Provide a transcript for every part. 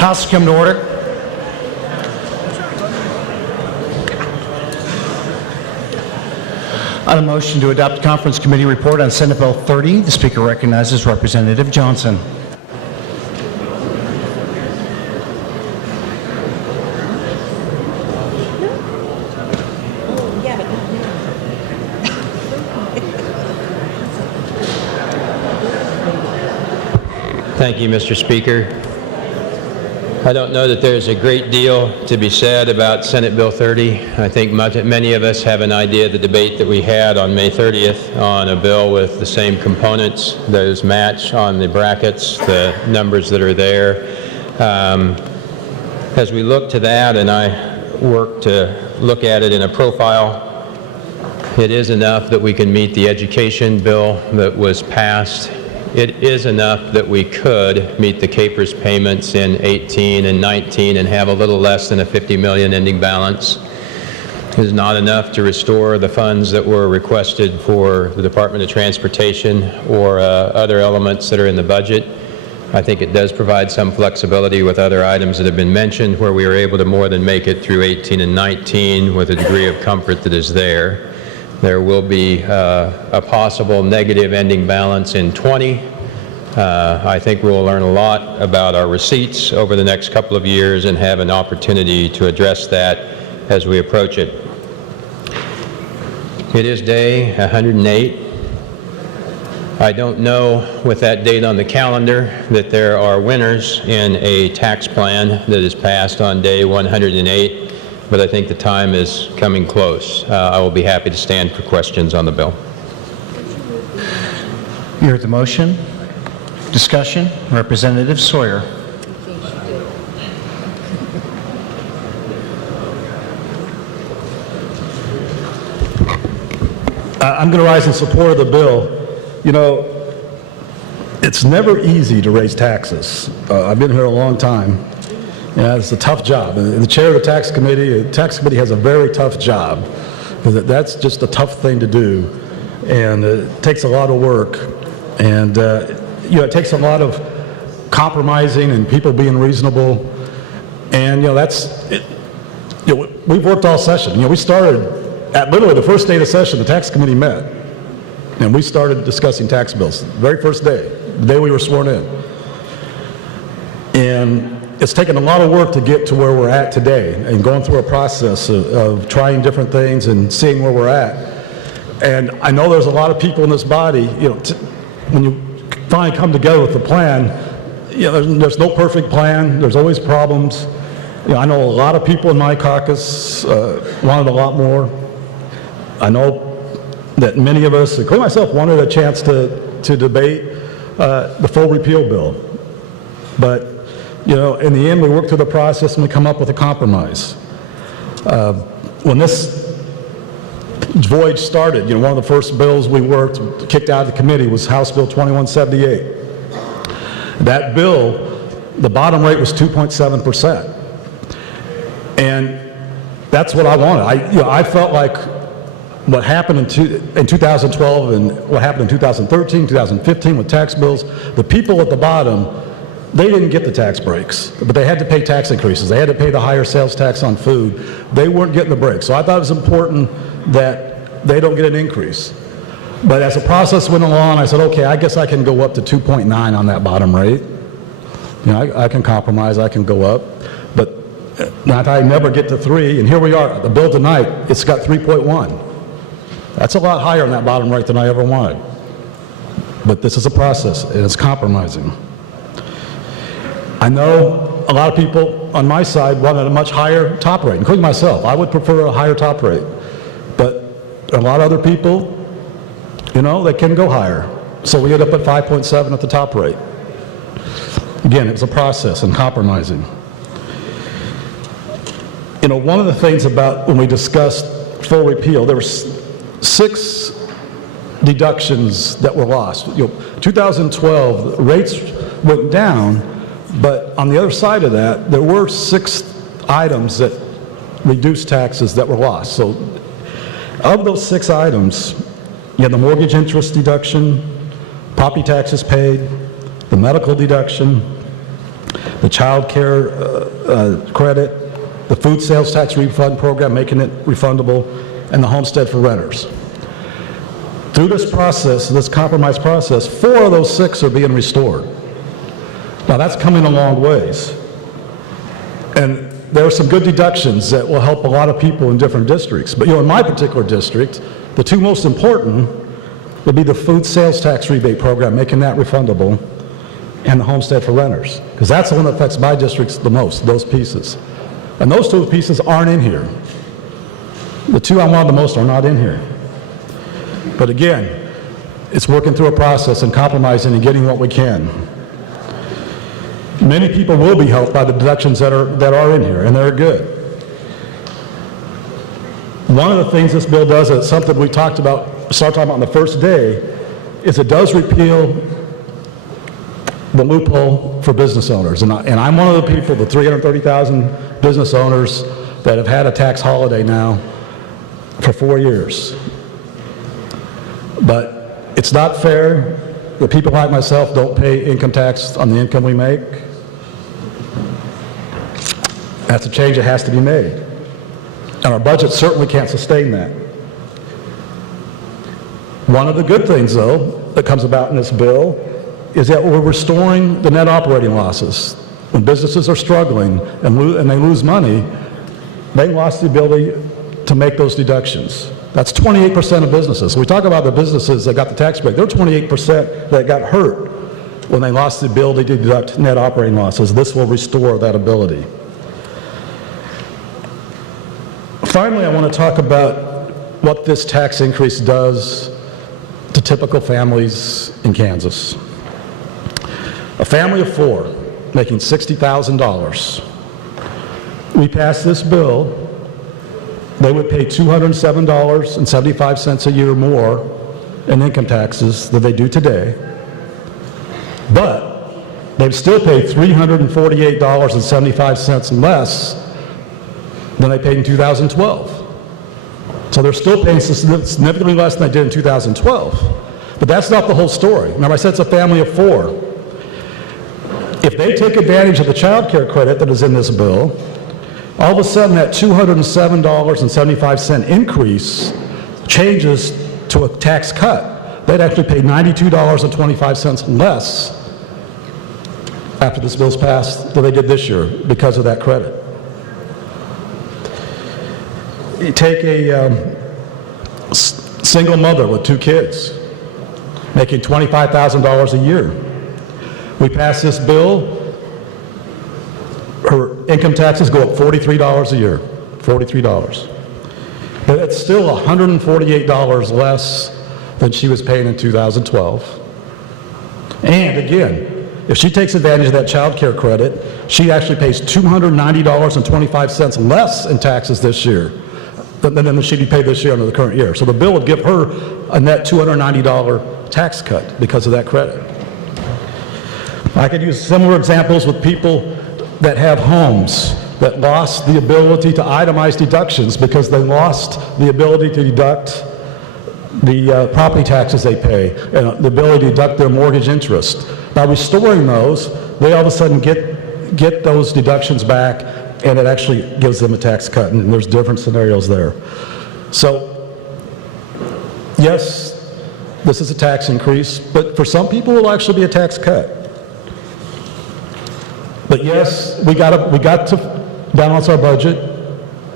House will come to order. On a motion to adopt Conference Committee report on Senate Bill 30, the Speaker recognizes Representative Johnson. Thank you, Mr. Speaker. I don't know that there's a great deal to be said about Senate Bill 30. I think many of us have an idea of the debate that we had on May 30th on a bill with the same components. Those match on the brackets, the numbers that are there. As we look to that, and I work to look at it in a profile, it is enough that we can meet the education bill that was passed. It is enough that we could meet the CAPERS payments in 18 and 19 and have a little less than a $50 million ending balance. It is not enough to restore the funds that were requested for the Department of Transportation or other elements that are in the budget. I think it does provide some flexibility with other items that have been mentioned where we are able to more than make it through 18 and 19 with a degree of comfort that is there. There will be a possible negative ending balance in 20. I think we'll learn a lot about our receipts over the next couple of years and have an opportunity to address that as we approach it. It is day 108. I don't know with that date on the calendar that there are winners in a tax plan that is passed on day 108. But I think the time is coming close. I will be happy to stand for questions on the bill. You heard the motion. Discussion. Representative Sawyer. I'm going to rise in support of the bill. You know, it's never easy to raise taxes. I've been here a long time. Yeah, it's a tough job. And the chair of the tax committee has a very tough job because that's just a tough thing to do, and it takes a lot of work, and it takes a lot of compromising and people being reasonable, and we've worked all session. We started at literally the first day of the session. The tax committee met, and we started discussing tax bills the very first day, the day we were sworn in, and it's taken a lot of work to get to where we're at today and going through a process of trying different things and seeing where we're at. And I know there's a lot of people in this body, when you finally come together with the plan, there's no perfect plan. There's always problems. I know a lot of people in my caucus wanted a lot more. I know that many of us, including myself, wanted a chance to debate the full repeal bill. But in the end, we work through the process and we come up with a compromise. When this voyage started, one of the first bills we kicked out of the committee was House Bill 2178. That bill, the bottom rate was 2.7%. And that's what I wanted. I felt like what happened in 2012 and what happened in 2013, 2015 with tax bills, the people at the bottom, they didn't get the tax breaks, but they had to pay tax increases. They had to pay the higher sales tax on food. They weren't getting the break. So I thought it was important that they don't get an increase. But as the process went along, I said, okay, I guess I can go up to 2.9 on that bottom rate. I can compromise, I can go up. But not I never get to 3, and here we are. The bill tonight, it's got 3.1. That's a lot higher on that bottom rate than I ever wanted. But this is a process, and it's compromising. I know a lot of people on my side wanted a much higher top rate, including myself. I would prefer a higher top rate. But a lot of other people, they can go higher. So we end up at 5.7 at the top rate. Again, it's a process and compromising. One of the things about when we discussed full repeal, there were 6 deductions that were lost. 2012, the rates went down, but on the other side of that, there were 6 items that reduced taxes that were lost. So of those 6 items, you had the mortgage interest deduction, property taxes paid, the medical deduction, the child care credit, the food sales tax refund program, making it refundable, and the homestead for renters. Through this process, this compromise process, 4 of those 6 are being restored. Now that's coming a long ways. And there are some good deductions that will help a lot of people in different districts. But in my particular district, the 2 most important would be the food sales tax rebate program, making that refundable, and the homestead for renters, because that's the one that affects my districts the most, those pieces. And those 2 pieces aren't in here. The 2 I want the most are not in here. But again, it's working through a process and compromising and getting what we can. Many people will be helped by the deductions that are in here, and they're good. One of the things this bill does, and it's something we started talking about on the first day, is it does repeal the loophole for business owners. And I'm one of the people, the 330,000 business owners that have had a tax holiday now for 4 years. But it's not fair that people like myself don't pay income tax on the income we make. That's a change that has to be made. And our budget certainly can't sustain that. One of the good things, though, that comes about in this bill is that we're restoring the net operating losses. When businesses are struggling and they lose money, they lost the ability to make those deductions. That's 28% of businesses. We talk about the businesses that got the tax break. They're 28% that got hurt when they lost the ability to deduct net operating losses. This will restore that ability. Finally, I want to talk about what this tax increase does to typical families in Kansas. A family of 4 making $60,000. We passed this bill, they would pay $207.75 a year more in income taxes than they do today, but they'd still pay $348.75 less than they paid in 2012. So they're still paying significantly less than they did in 2012. But that's not the whole story. Remember, I said it's a family of 4. If they take advantage of the child care credit that is in this bill, all of a sudden that $207.75 increase changes to a tax cut. They'd actually pay $92.25 less after this bill's passed than they did this year because of that credit. You take a single mother with 2 kids making $25,000 a year. We pass this bill, her income taxes go up $43 a year, $43. But it's still $148 less than she was paying in 2012. And again, if she takes advantage of that child care credit, she actually pays $290.25 less in taxes this year than she'd be paid this year under the current year. So the bill would give her a net $290 tax cut because of that credit. I could use similar examples with people that have homes that lost the ability to itemize deductions because they lost the ability to deduct the property taxes they pay and the ability to deduct their mortgage interest. By restoring those, they all of a sudden get those deductions back, and it actually gives them a tax cut, and there's different scenarios there. So, yes, this is a tax increase, but for some people it will actually be a tax cut. But yes, we got to balance our budget.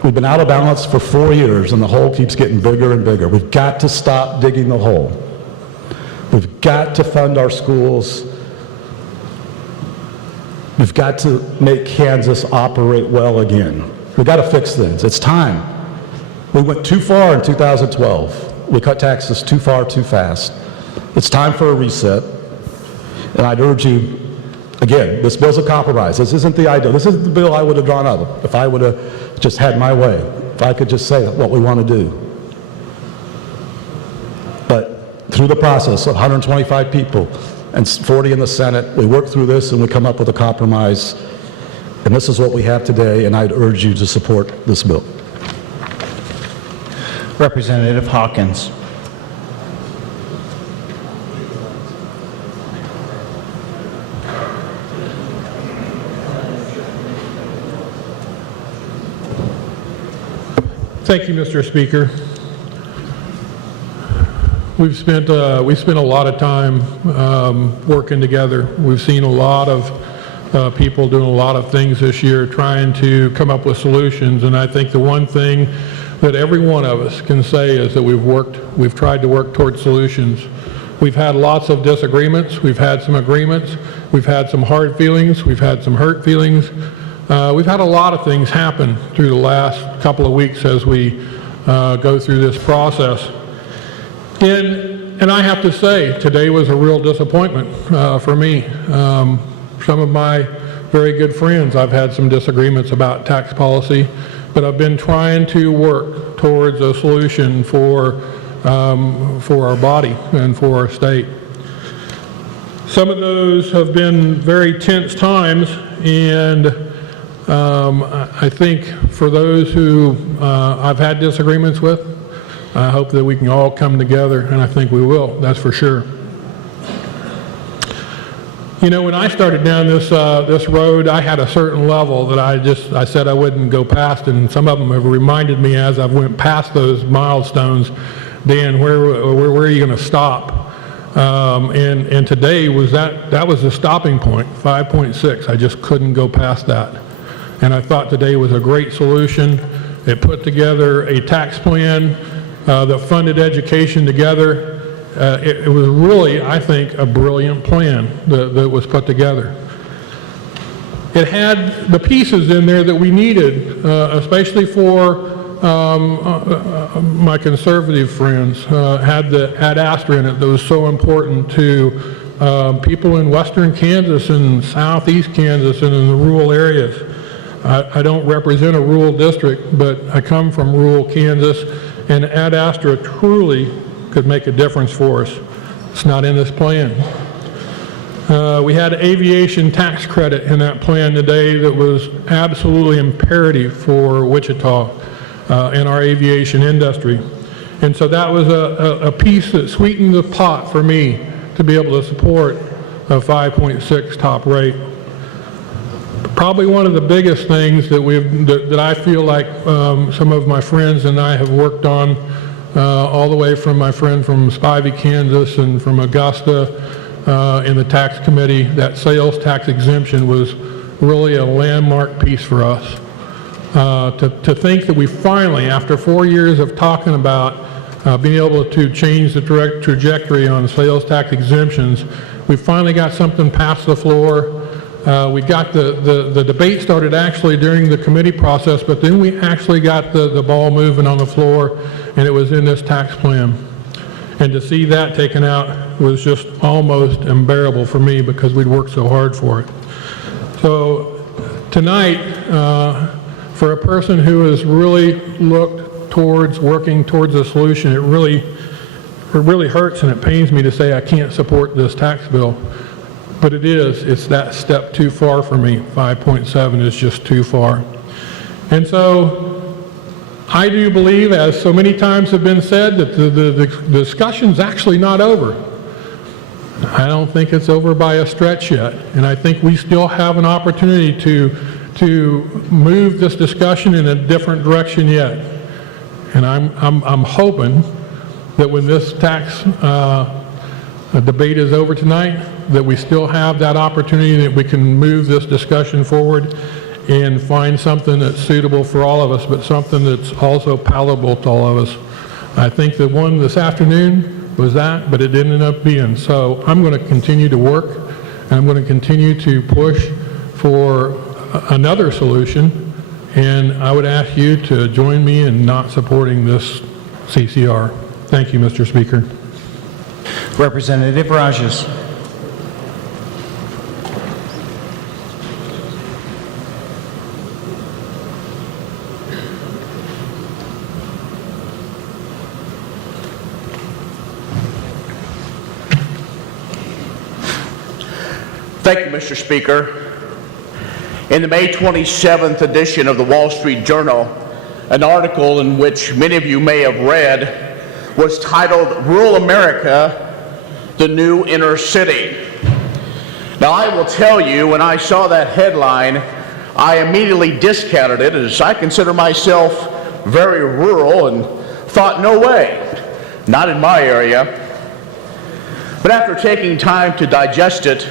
We've been out of balance for 4 years, and the hole keeps getting bigger and bigger. We've got to stop digging the hole. We've got to fund our schools. We've got to make Kansas operate well again. We've got to fix things. It's time. We went too far in 2012. We cut taxes too far, too fast. It's time for a reset. And I'd urge you, again, this bill's a compromise. This isn't the ideal. This isn't the bill I would have drawn up if I would have just had my way, if I could just say what we want to do. But through the process of 125 people and 40 in the Senate, we work through this and we come up with a compromise. And this is what we have today, and I'd urge you to support this bill. Representative Hawkins. Thank you, Mr. Speaker. We spent a lot of time working together. We've seen a lot of people doing a lot of things this year trying to come up with solutions, and I think the one thing that every one of us can say is that we've tried to work towards solutions. We've had lots of disagreements, we've had some agreements, we've had some hard feelings, we've had some hurt feelings. We've had a lot of things happen through the last couple of weeks as we go through this process. And I have to say, today was a real disappointment for me. Some of my very good friends, I've had some disagreements about tax policy, but I've been trying to work towards a solution for our body and for our state. Some of those have been very tense times, and I think for those who I've had disagreements with, I hope that we can all come together, and I think we will, that's for sure. You know, when I started down this road, I had a certain level that I said I wouldn't go past, and some of them have reminded me as I've went past those milestones, Dan, where are you going to stop? And today was that was the stopping point, 5.6. I just couldn't go past that. And I thought today was a great solution. It put together a tax plan that funded education together. It was really, I think, a brilliant plan that was put together. It had the pieces in there that we needed, especially for my conservative friends. Had the ad astra in it that was so important to people in western Kansas and southeast Kansas and in the rural areas. I don't represent a rural district, but I come from rural Kansas, and ad astra truly could make a difference for us. It's not in this plan. We had aviation tax credit in that plan today that was absolutely imperative for Wichita and our aviation industry. And so that was a piece that sweetened the pot for me to be able to support a 5.6 top rate. Probably one of the biggest things that I feel like some of my friends and I have worked on, all the way from my friend from Spivey, Kansas, and from Augusta in the tax committee, that sales tax exemption was really a landmark piece for us. To think that we finally, after 4 years of talking about being able to change the direct trajectory on sales tax exemptions, we finally got something past the floor. We got the debate started actually during the committee process, but then we actually got the ball moving on the floor, and it was in this tax plan. And to see that taken out was just almost unbearable for me because we'd worked so hard for it. So tonight, for a person who has really looked towards working towards a solution, it really hurts and it pains me to say I can't support this tax bill. But it's that step too far for me. 5.7 is just too far. And so I do believe, as so many times have been said, that the discussion's actually not over. I don't think it's over by a stretch yet. And I think we still have an opportunity to move this discussion in a different direction yet. And I'm hoping that when this tax debate is over tonight, that we still have that opportunity, that we can move this discussion forward and find something that's suitable for all of us, but something that's also palatable to all of us. I think the one this afternoon was that, but it didn't end up being. So I'm going to continue to work, and I'm going to continue to push for another solution, and I would ask you to join me in not supporting this CCR. Thank you, Mr. Speaker. Representative Rajas. Thank you, Mr. Speaker. In the May 27th edition of the Wall Street Journal, an article in which many of you may have read was titled, "Rural America, the New Inner City." Now, I will tell you, when I saw that headline, I immediately discounted it, as I consider myself very rural and thought, no way, not in my area. But after taking time to digest it,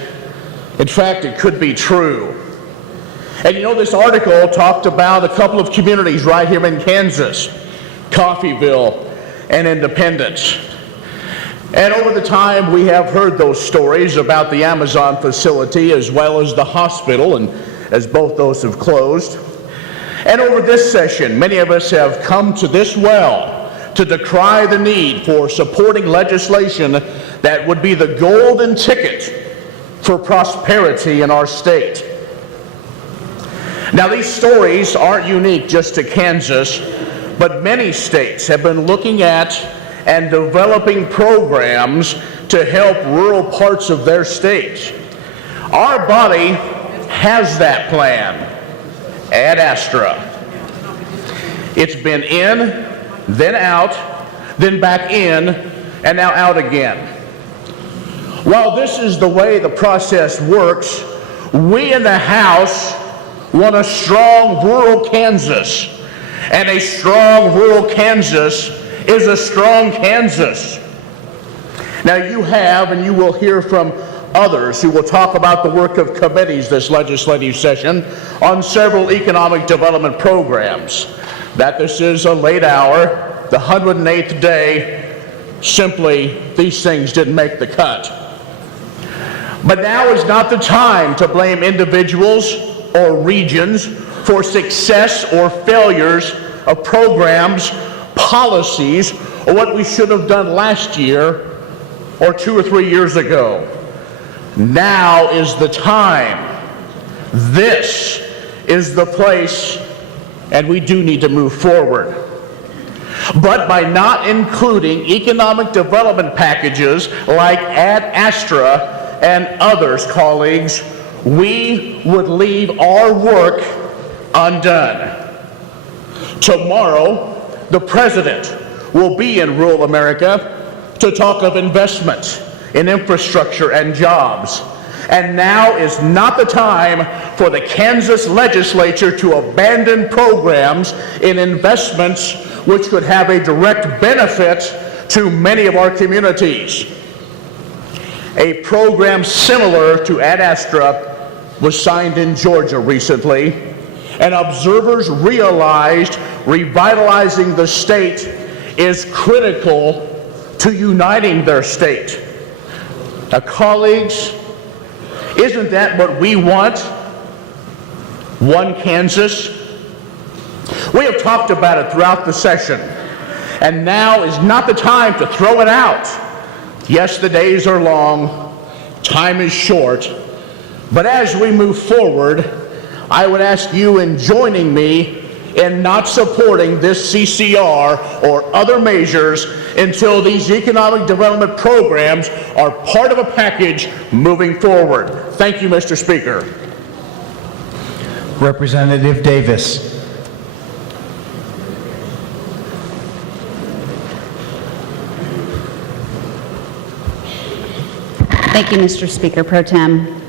in fact, it could be true. And you know, this article talked about a couple of communities right here in Kansas, Coffeyville and Independence. And over the time, we have heard those stories about the Amazon facility as well as the hospital, and as both those have closed. And over this session, many of us have come to this well to decry the need for supporting legislation that would be the golden ticket for prosperity in our state. Now, these stories aren't unique just to Kansas, but many states have been looking at and developing programs to help rural parts of their state. Our body has that plan, Ad Astra. It's been in, then out, then back in, and now out again. While this is the way the process works, we in the House want a strong rural Kansas, and a strong rural Kansas is a strong Kansas. Now you have, and you will hear from others who will talk about the work of committees this legislative session on several economic development programs, that this is a late hour, the 108th day, simply these things didn't make the cut. But now is not the time to blame individuals or regions for success or failures of programs, policies, or what we should have done last year or 2 or 3 years ago. Now is the time. This is the place, and we do need to move forward. But by not including economic development packages like Ad Astra and others, colleagues, we would leave our work undone. Tomorrow, the President will be in rural America to talk of investment in infrastructure and jobs. And now is not the time for the Kansas legislature to abandon programs in investments which could have a direct benefit to many of our communities. A program similar to Ad Astra was signed in Georgia recently, and observers realized revitalizing the state is critical to uniting their state. Now, colleagues, isn't that what we want? One Kansas? We have talked about it throughout the session, and now is not the time to throw it out. Yes, the days are long, time is short, but as we move forward, I would ask you in joining me in not supporting this CCR or other measures until these economic development programs are part of a package moving forward. Thank you, Mr. Speaker. Representative Davis. Thank you, Mr. Speaker Pro Tem.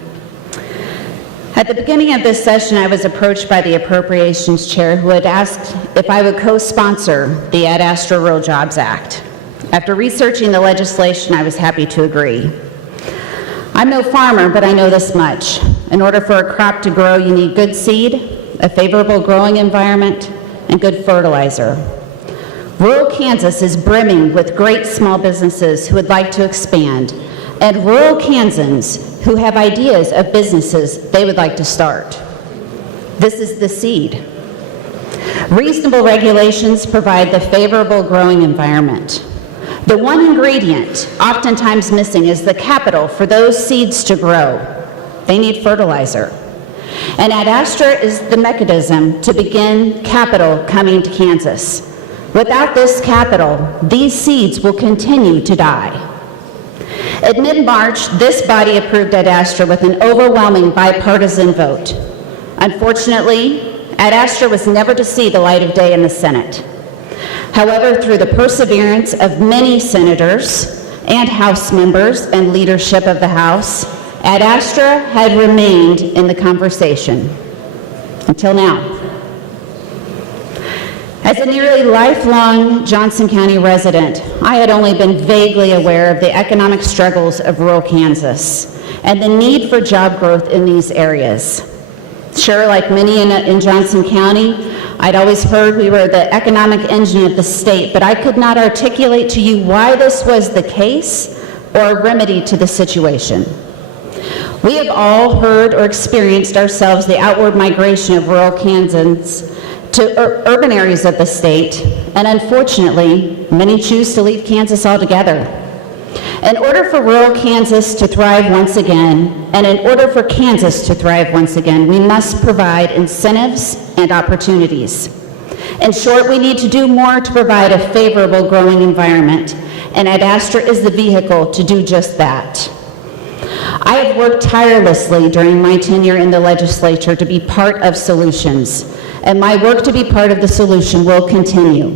At the beginning of this session, I was approached by the Appropriations Chair who had asked if I would co-sponsor the Ad Astra Rural Jobs Act. After researching the legislation, I was happy to agree. I'm no farmer, but I know this much. In order for a crop to grow, you need good seed, a favorable growing environment, and good fertilizer. Rural Kansas is brimming with great small businesses who would like to expand, and rural Kansans who have ideas of businesses they would like to start. This is the seed. Reasonable regulations provide the favorable growing environment. The one ingredient oftentimes missing is the capital for those seeds to grow. They need fertilizer. And Ad Astra is the mechanism to begin capital coming to Kansas. Without this capital, these seeds will continue to die. At mid-March, this body approved Ad Astra with an overwhelming bipartisan vote. Unfortunately, Ad Astra was never to see the light of day in the Senate. However, through the perseverance of many senators and House members and leadership of the House, Ad Astra had remained in the conversation until now. As a nearly lifelong Johnson County resident, I had only been vaguely aware of the economic struggles of rural Kansas and the need for job growth in these areas. Sure, like many in Johnson County, I'd always heard we were the economic engine of the state, but I could not articulate to you why this was the case or a remedy to the situation. We have all heard or experienced ourselves the outward migration of rural Kansans to urban areas of the state, and unfortunately, many choose to leave Kansas altogether. In order for rural Kansas to thrive once again, and in order for Kansas to thrive once again, we must provide incentives and opportunities. In short, we need to do more to provide a favorable growing environment, and Ad Astra is the vehicle to do just that. I have worked tirelessly during my tenure in the legislature to be part of solutions, and my work to be part of the solution will continue.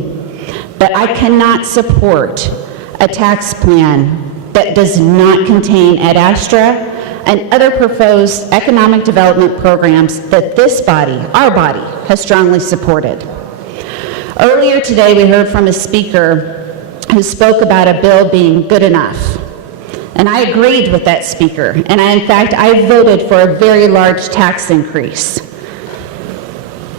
But I cannot support a tax plan that does not contain Ad Astra and other proposed economic development programs that this body, our body, has strongly supported. Earlier today, we heard from a speaker who spoke about a bill being good enough. And I agreed with that speaker. And in fact, I voted for a very large tax increase.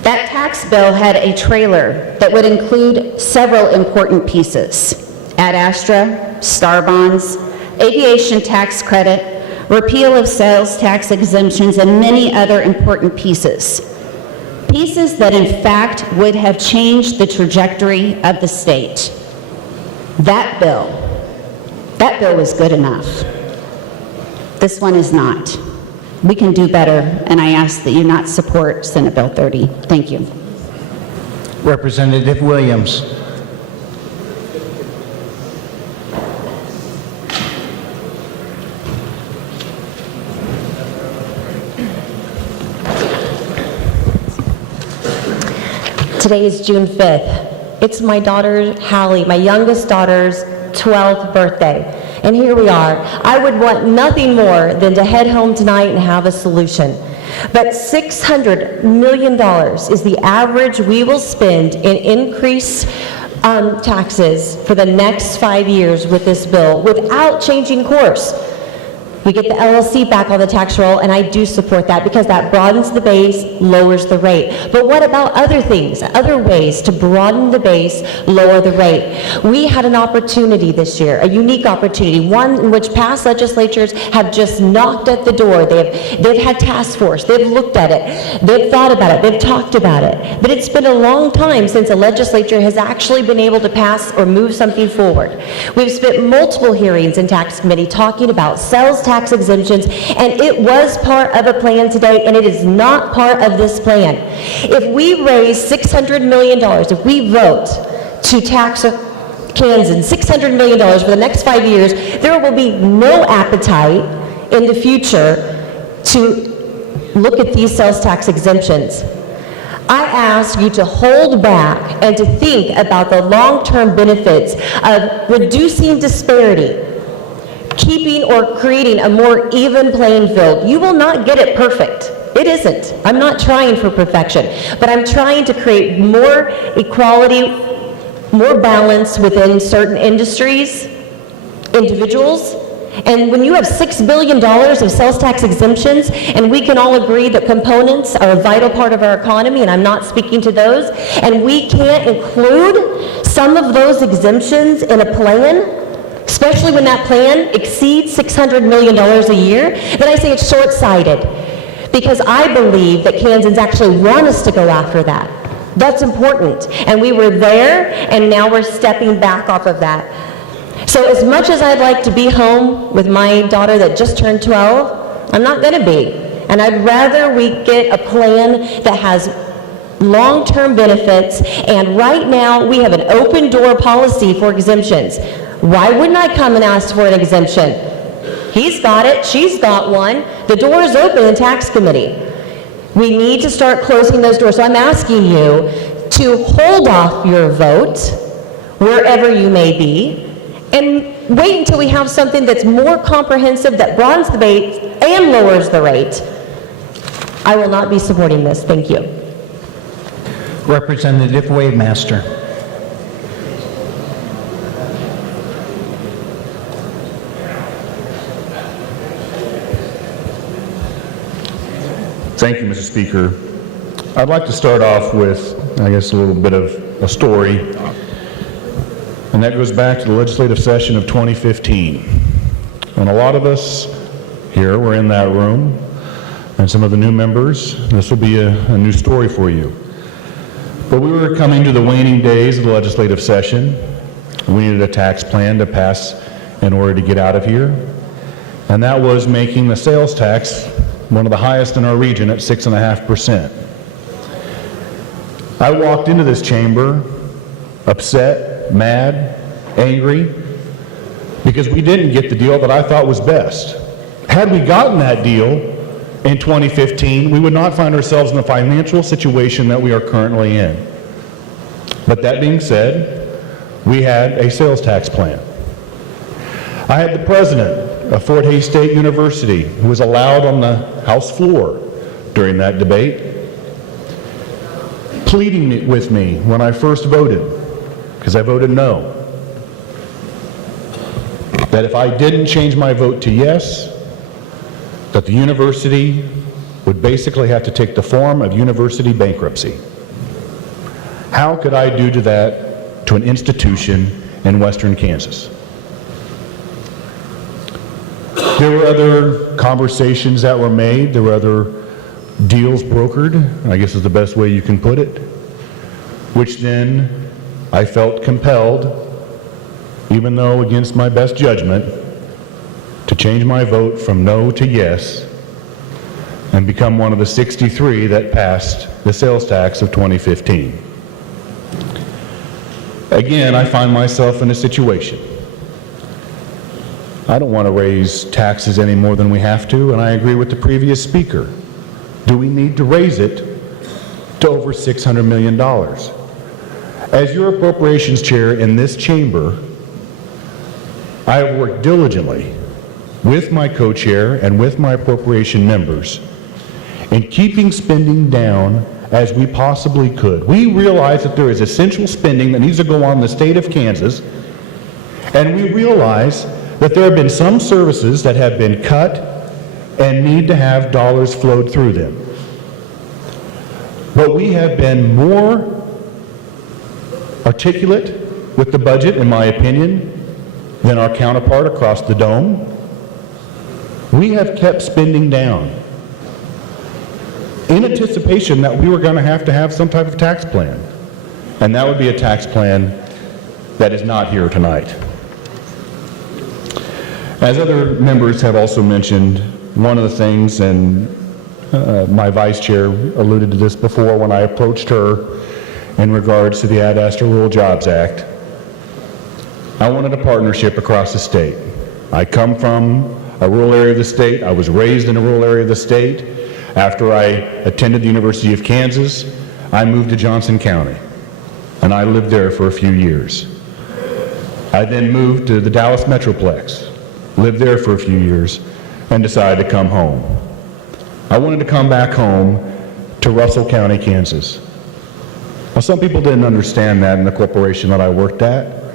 That tax bill had a trailer that would include several important pieces: Ad Astra, star bonds, aviation tax credit, repeal of sales tax exemptions, and many other important pieces. Pieces that in fact would have changed the trajectory of the state. That bill was good enough. This one is not. We can do better, and I ask that you not support Senate Bill 30. Thank you. Representative Williams. Today is June 5th. It's my daughter, Hallie, my youngest daughter's 12th birthday. And here we are. I would want nothing more than to head home tonight and have a solution. But $600 million is the average we will spend in increased taxes for the next 5 years with this bill without changing course. We get the LLC back on the tax roll, and I do support that because that broadens the base, lowers the rate. But what about other things, other ways to broaden the base, lower the rate? We had an opportunity this year, a unique opportunity, one in which past legislatures have just knocked at the door. They've had task force, they've looked at it, they've thought about it, they've talked about it. But it's been a long time since a legislature has actually been able to pass or move something forward. We've spent multiple hearings in tax committee talking about sales tax exemptions, and it was part of a plan today, and it is not part of this plan. If we raise $600 million, if we vote to tax Kansans $600 million for the next 5 years, there will be no appetite in the future to look at these sales tax exemptions. I ask you to hold back and to think about the long-term benefits of reducing disparity, keeping or creating a more even playing field. You will not get it perfect. It isn't. I'm not trying for perfection, but I'm trying to create more equality, more balance within certain industries, individuals. And when you have $6 billion of sales tax exemptions, and we can all agree that components are a vital part of our economy, and I'm not speaking to those, and we can't include some of those exemptions in a plan, especially when that plan exceeds $600 million a year, then I say it's short-sighted. Because I believe that Kansans actually want us to go after that. That's important. And we were there, and now we're stepping back off of that. So as much as I'd like to be home with my daughter that just turned 12, I'm not going to be. And I'd rather we get a plan that has long-term benefits, and right now we have an open door policy for exemptions. Why wouldn't I come and ask for an exemption? He's got it, she's got one. The door is open in tax committee. We need to start closing those doors. So I'm asking you to hold off your vote, wherever you may be, and wait until we have something that's more comprehensive, that broadens the base and lowers the rate. I will not be supporting this. Thank you. Representative Wavemaster. Thank you, Mr. Speaker. I'd like to start off with, I guess, a little bit of a story, and that goes back to the legislative session of 2015. And a lot of us here were in that room, and some of the new members, this will be a new story for you. But we were coming to the waning days of the legislative session. We needed a tax plan to pass in order to get out of here, and that was making the sales tax one of the highest in our region at 6.5%. I walked into this chamber upset, mad, angry, because we didn't get the deal that I thought was best. Had we gotten that deal in 2015, we would not find ourselves in the financial situation that we are currently in. But that being said, we had a sales tax plan. I had the president of Fort Hays State University, who was allowed on the House floor during that debate, pleading with me when I first voted, because I voted no, that if I didn't change my vote to yes, that the university would basically have to take the form of university bankruptcy. How could I do to that to an institution in western Kansas? There were other conversations that were made. There were other deals brokered, I guess is the best way you can put it, which then I felt compelled, even though against my best judgment, to change my vote from no to yes and become one of the 63 that passed the sales tax of 2015. Again, I find myself in a situation. I don't want to raise taxes any more than we have to, and I agree with the previous speaker. Do we need to raise it to over $600 million? As your appropriations chair in this chamber, I have worked diligently with my co-chair and with my appropriation members in keeping spending down as we possibly could. We realize that there is essential spending that needs to go on in the state of Kansas, and we realize that there have been some services that have been cut and need to have dollars flowed through them. But we have been more articulate with the budget, in my opinion, than our counterpart across the dome. We have kept spending down in anticipation that we were going to have some type of tax plan. And that would be a tax plan that is not here tonight. As other members have also mentioned, one of the things, and my vice chair alluded to this before when I approached her in regards to the Ad Astra Rural Jobs Act, I wanted a partnership across the state. I come from a rural area of the state. I was raised in a rural area of the state. After I attended the University of Kansas, I moved to Johnson County, and I lived there for a few years. I then moved to the Dallas Metroplex, lived there for a few years, and decided to come home. I wanted to come back home to Russell County, Kansas. Now, some people didn't understand that in the corporation that I worked at,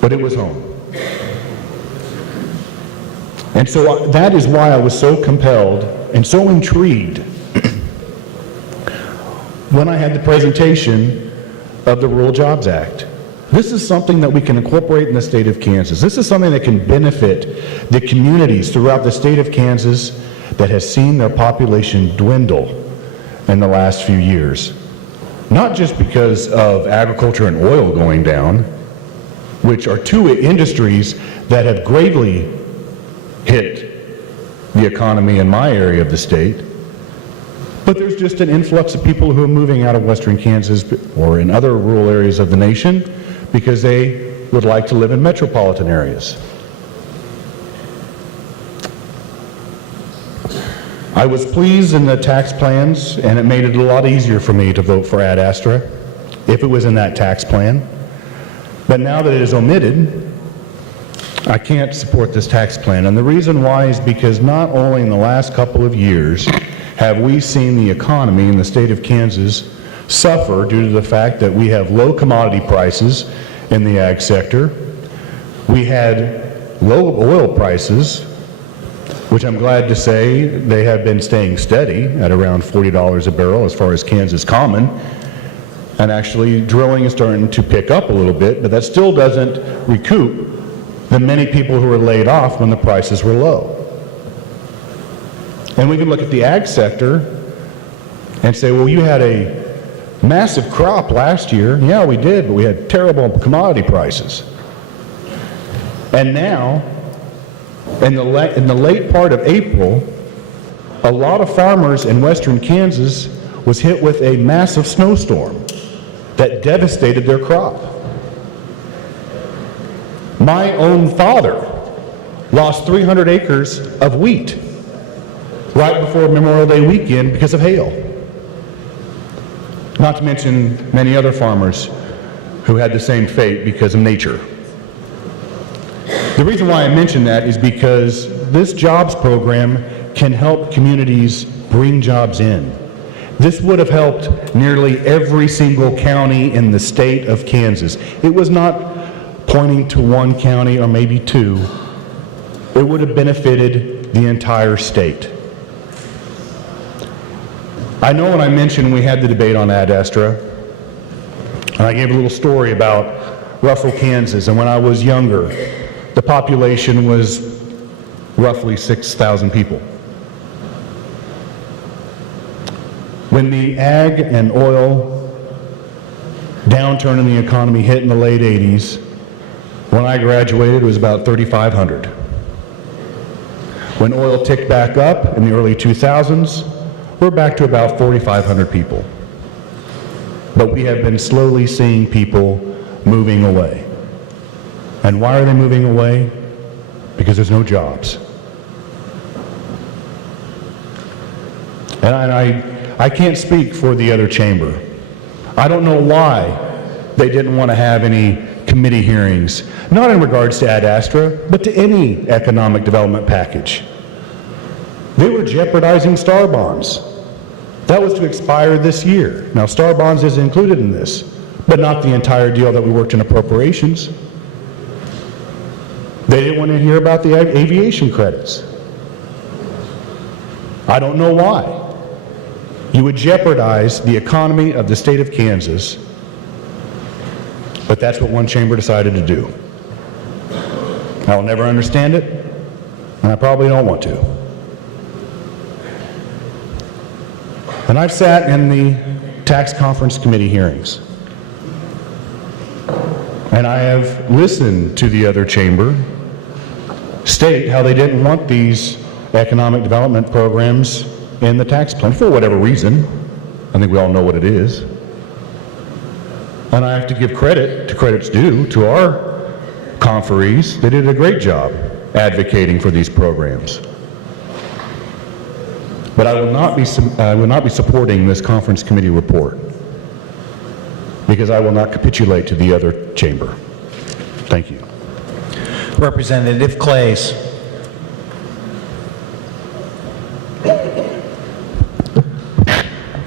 but it was home. And so that is why I was so compelled and so intrigued when I had the presentation of the Rural Jobs Act. This is something that we can incorporate in the state of Kansas. This is something that can benefit the communities throughout the state of Kansas that has seen their population dwindle in the last few years. Not just because of agriculture and oil going down, which are two industries that have greatly hit the economy in my area of the state, but there's just an influx of people who are moving out of western Kansas or in other rural areas of the nation because they would like to live in metropolitan areas. I was pleased in the tax plans, and it made it a lot easier for me to vote for Ad Astra if it was in that tax plan. But now that it is omitted, I can't support this tax plan. And the reason why is because not only in the last couple of years have we seen the economy in the state of Kansas suffer due to the fact that we have low commodity prices in the ag sector. We had low oil prices, which I'm glad to say they have been staying steady at around $40 a barrel as far as Kansas Common. And actually drilling is starting to pick up a little bit, but that still doesn't recoup the many people who were laid off when the prices were low. And we can look at the ag sector and say, well, you had a massive crop last year. Yeah, we did, but we had terrible commodity prices. And now, in the late part of April, a lot of farmers in western Kansas was hit with a massive snowstorm that devastated their crop. My own father lost 300 acres of wheat right before Memorial Day weekend because of hail. Not to mention many other farmers who had the same fate because of nature. The reason why I mention that is because this jobs program can help communities bring jobs in. This would have helped nearly every single county in the state of Kansas. It was not pointing to one county or maybe two. It would have benefited the entire state. I know when I mentioned we had the debate on Ad Astra, and I gave a little story about Russell, Kansas, and when I was younger, the population was roughly 6,000 people. When the ag and oil downturn in the economy hit in the late 80s, when I graduated, it was about 3,500. When oil ticked back up in the early 2000s, we're back to about 4,500 people. But we have been slowly seeing people moving away. And why are they moving away? Because there's no jobs. And I can't speak for the other chamber. I don't know why they didn't want to have any committee hearings, not in regards to Ad Astra, but to any economic development package. They were jeopardizing STAR bonds. That was to expire this year. Now, STAR bonds is included in this, but not the entire deal that we worked in appropriations. They didn't want to hear about the aviation credits. I don't know why. You would jeopardize the economy of the state of Kansas, but that's what one chamber decided to do. I'll never understand it, and I probably don't want to. And I've sat in the tax conference committee hearings, and I have listened to the other chamber state how they didn't want these economic development programs in the tax plan for whatever reason. I think we all know what it is. And I have to give credit to credit's due to our conferees. They did a great job advocating for these programs. But I will not be supporting this conference committee report because I will not capitulate to the other chamber. Thank you. Representative Clays.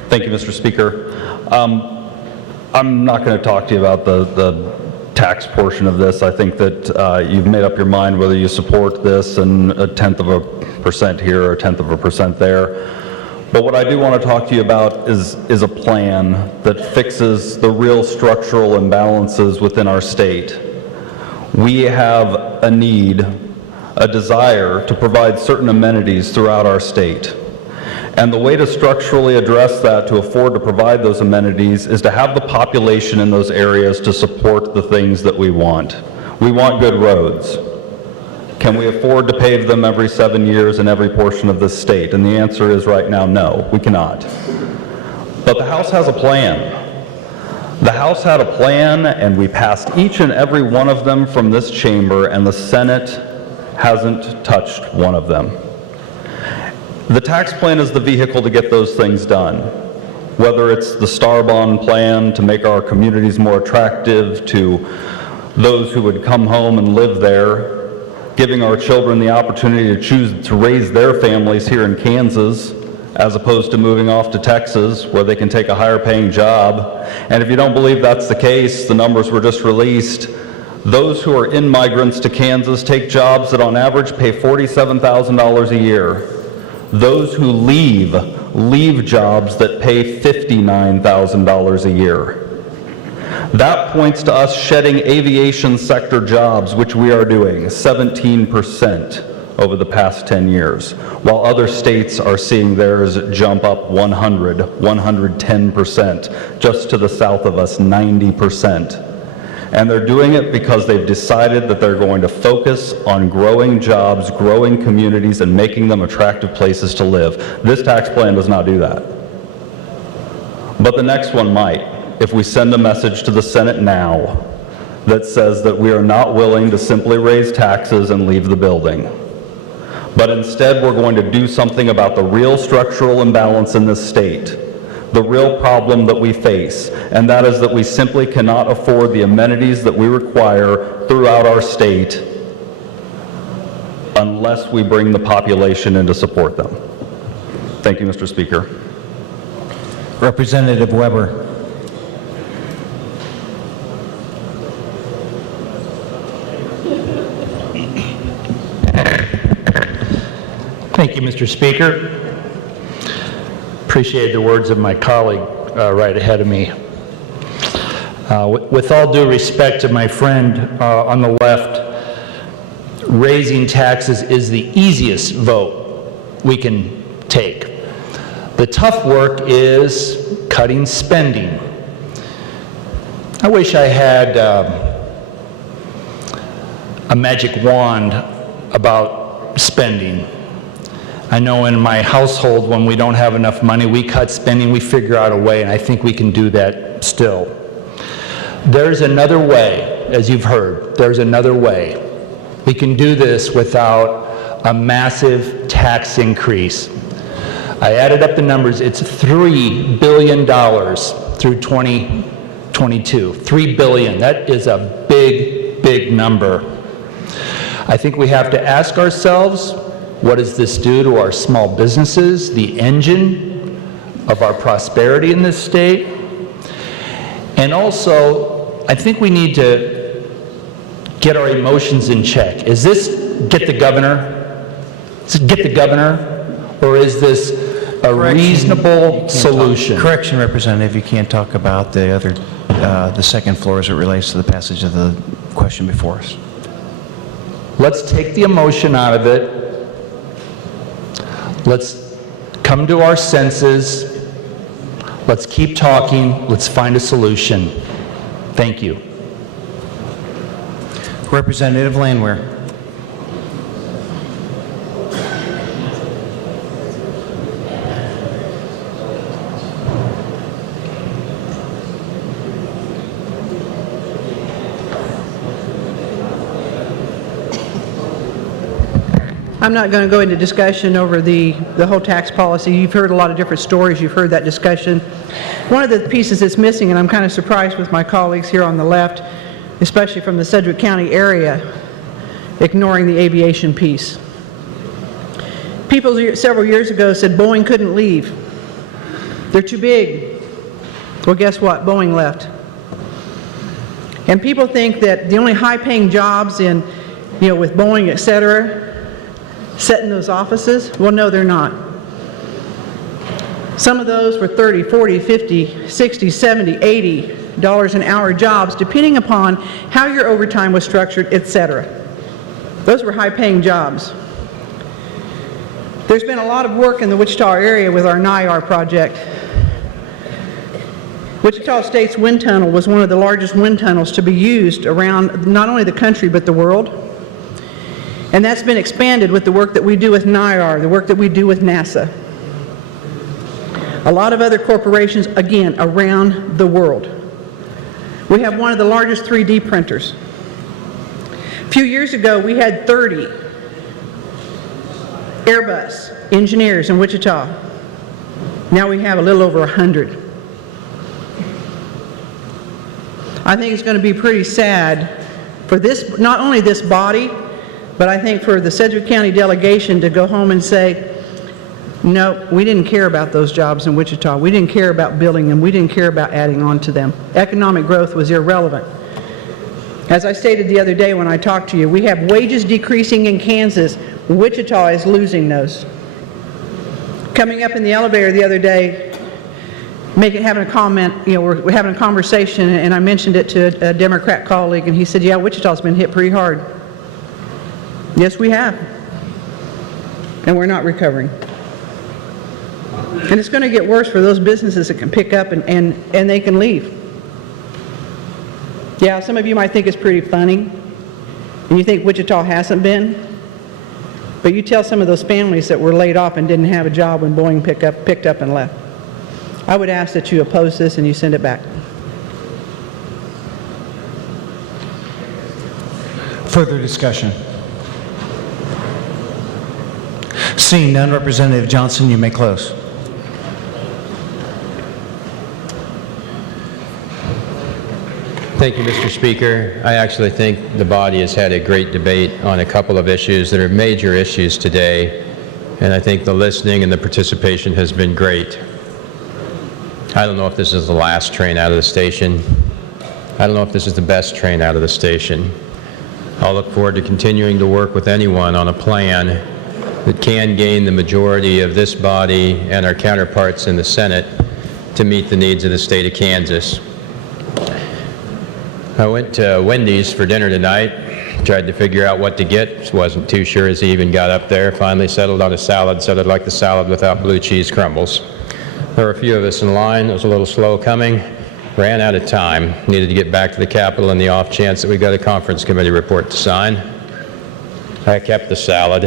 Thank you, Mr. Speaker. I'm not going to talk to you about the tax portion of this. I think that you've made up your mind whether you support this and 0.1% here or 0.1% there. But what I do want to talk to you about is a plan that fixes the real structural imbalances within our state. We have a need, a desire to provide certain amenities throughout our state. And the way to structurally address that, to afford to provide those amenities, is to have the population in those areas to support the things that we want. We want good roads. Can we afford to pave them every 7 years in every portion of this state? And the answer is right now, no, we cannot. But the House has a plan. The House had a plan, and we passed each and every one of them from this chamber, and the Senate hasn't touched one of them. The tax plan is the vehicle to get those things done, whether it's the STAR bond plan to make our communities more attractive to those who would come home and live there, giving our children the opportunity to choose to raise their families here in Kansas as opposed to moving off to Texas where they can take a higher paying job. And if you don't believe that's the case, the numbers were just released. Those who are immigrants to Kansas take jobs that on average pay $47,000 a year. Those who leave jobs that pay $59,000 a year. That points to us shedding aviation sector jobs, which we are doing, 17% over the past 10 years, while other states are seeing theirs jump up 110%, just to the south of us, 90%. And they're doing it because they've decided that they're going to focus on growing jobs, growing communities, and making them attractive places to live. This tax plan does not do that. But the next one might, if we send a message to the Senate now that says that we are not willing to simply raise taxes and leave the building. But instead, we're going to do something about the real structural imbalance in this state, the real problem that we face, and that is that we simply cannot afford the amenities that we require throughout our state unless we bring the population in to support them. Thank you, Mr. Speaker. Representative Weber. Thank you, Mr. Speaker. Appreciate the words of my colleague right ahead of me. With all due respect to my friend on the left, raising taxes is the easiest vote we can take. The tough work is cutting spending. I wish I had a magic wand about spending. I know in my household, when we don't have enough money, we cut spending, we figure out a way, and I think we can do that still. There's another way, as you've heard, there's another way. We can do this without a massive tax increase. I added up the numbers, it's $3 billion through 2022. $3 billion, that is a big, big number. I think we have to ask ourselves, what does this do to our small businesses, the engine of our prosperity in this state? And also, I think we need to get our emotions in check. Is this get the governor? Is it get the governor? Or is this a reasonable solution? Correction, Representative, you can't talk about the other, the second floor as it relates to the passage of the question before us. Let's take the emotion out of it. Let's come to our senses. Let's keep talking. Let's find a solution. Thank you. Representative Landwehr. I'm not going to go into discussion over the whole tax policy. You've heard a lot of different stories. You've heard that discussion. One of the pieces that's missing, and I'm kind of surprised with my colleagues here on the left, especially from the Sedgwick County area, ignoring the aviation piece. People several years ago said Boeing couldn't leave. They're too big. Well, guess what? Boeing left. And people think that the only high-paying jobs in, with Boeing, et cetera, set in those offices? Well, no, they're not. Some of those were $30, $40, $50, $60, $70, $80 an hour jobs, depending upon how your overtime was structured, etc. Those were high-paying jobs. There's been a lot of work in the Wichita area with our NIAR project. Wichita State's wind tunnel was one of the largest wind tunnels to be used around not only the country but the world. And that's been expanded with the work that we do with NIAR, the work that we do with NASA. A lot of other corporations, again, around the world. We have one of the largest 3D printers. A few years ago, we had 30 Airbus engineers in Wichita. Now we have a little over 100. I think it's going to be pretty sad for this, not only this body, but I think for the Sedgwick County delegation to go home and say, No, we didn't care about those jobs in Wichita. We didn't care about building them. We didn't care about adding on to them. Economic growth was irrelevant. As I stated the other day when I talked to you, we have wages decreasing in Kansas. Wichita is losing those. Coming up in the elevator the other day, having a comment, we're having a conversation, and I mentioned it to a Democrat colleague, and he said, yeah, Wichita's been hit pretty hard. Yes, we have. And we're not recovering. And it's going to get worse for those businesses that can pick up and they can leave. Yeah, some of you might think it's pretty funny, and you think Wichita hasn't been, but you tell some of those families that were laid off and didn't have a job when Boeing picked up and left. I would ask that you oppose this and you send it back. Further discussion? Seeing none, Representative Johnson, you may close. Thank you, Mr. Speaker. I actually think the body has had a great debate on a couple of issues that are major issues today, and I think the listening and the participation has been great. I don't know if this is the last train out of the station. I don't know if this is the best train out of the station. I'll look forward to continuing to work with anyone on a plan that can gain the majority of this body and our counterparts in the Senate to meet the needs of the state of Kansas. I went to Wendy's for dinner tonight, tried to figure out what to get, wasn't too sure as he even got up there, finally settled on a salad, said I'd like the salad without blue cheese crumbles. There were a few of us in line, it was a little slow coming, ran out of time, needed to get back to the Capitol in the off chance that we got a conference committee report to sign. I kept the salad,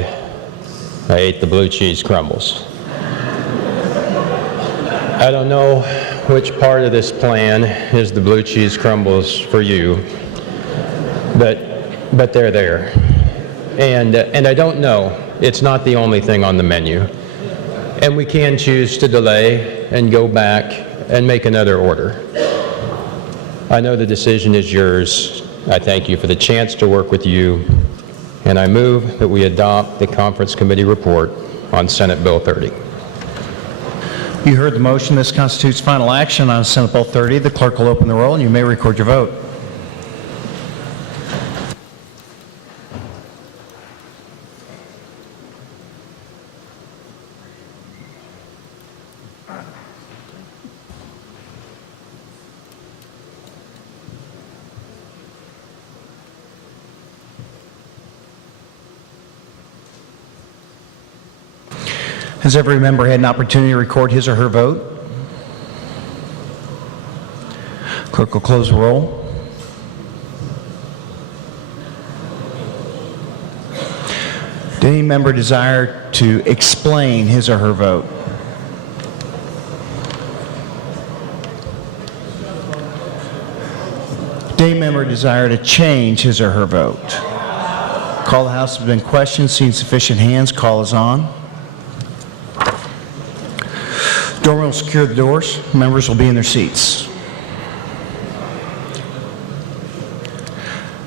I ate the blue cheese crumbles. I don't know which part of this plan is the blue cheese crumbles for you, but they're there. And I don't know, it's not the only thing on the menu. And we can choose to delay and go back and make another order. I know the decision is yours. I thank you for the chance to work with you, and I move that we adopt the conference committee report on Senate Bill 30. You heard the motion. This constitutes final action on Senate Bill 30. The clerk will open the roll, and you may record your vote. Has every member had an opportunity to record his or her vote? Clerk will close the roll. Did any member desire to explain his or her vote? Did any member desire to change his or her vote? Call the House has been questioned. Seeing sufficient hands, call is on. Doorman will secure the doors. Members will be in their seats.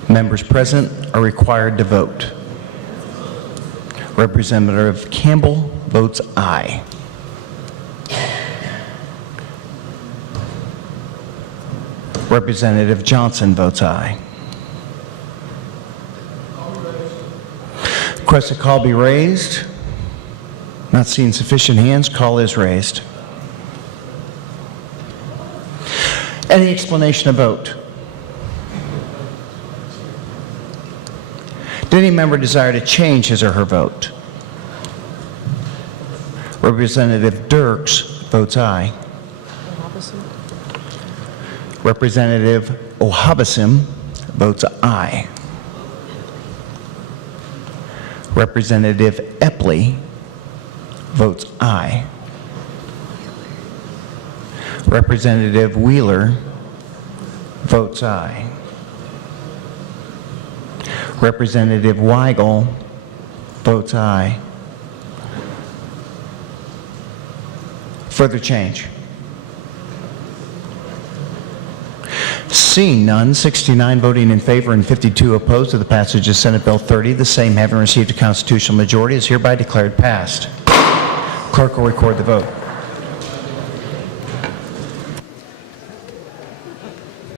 Members present are required to vote. Representative Campbell votes aye. Representative Johnson votes aye. Request a call be raised. Not seeing sufficient hands, call is raised. Any explanation of vote? Did any member desire to change his or her vote? Representative Dirks votes aye. Representative Ohabasim votes aye. Representative Epley votes aye. Representative Wheeler votes aye. Representative Weigel votes aye. Further change? Seeing none, 69 voting in favor and 52 opposed to the passage of Senate Bill 30, the same having received a constitutional majority, is hereby declared passed. Clerk will record the vote.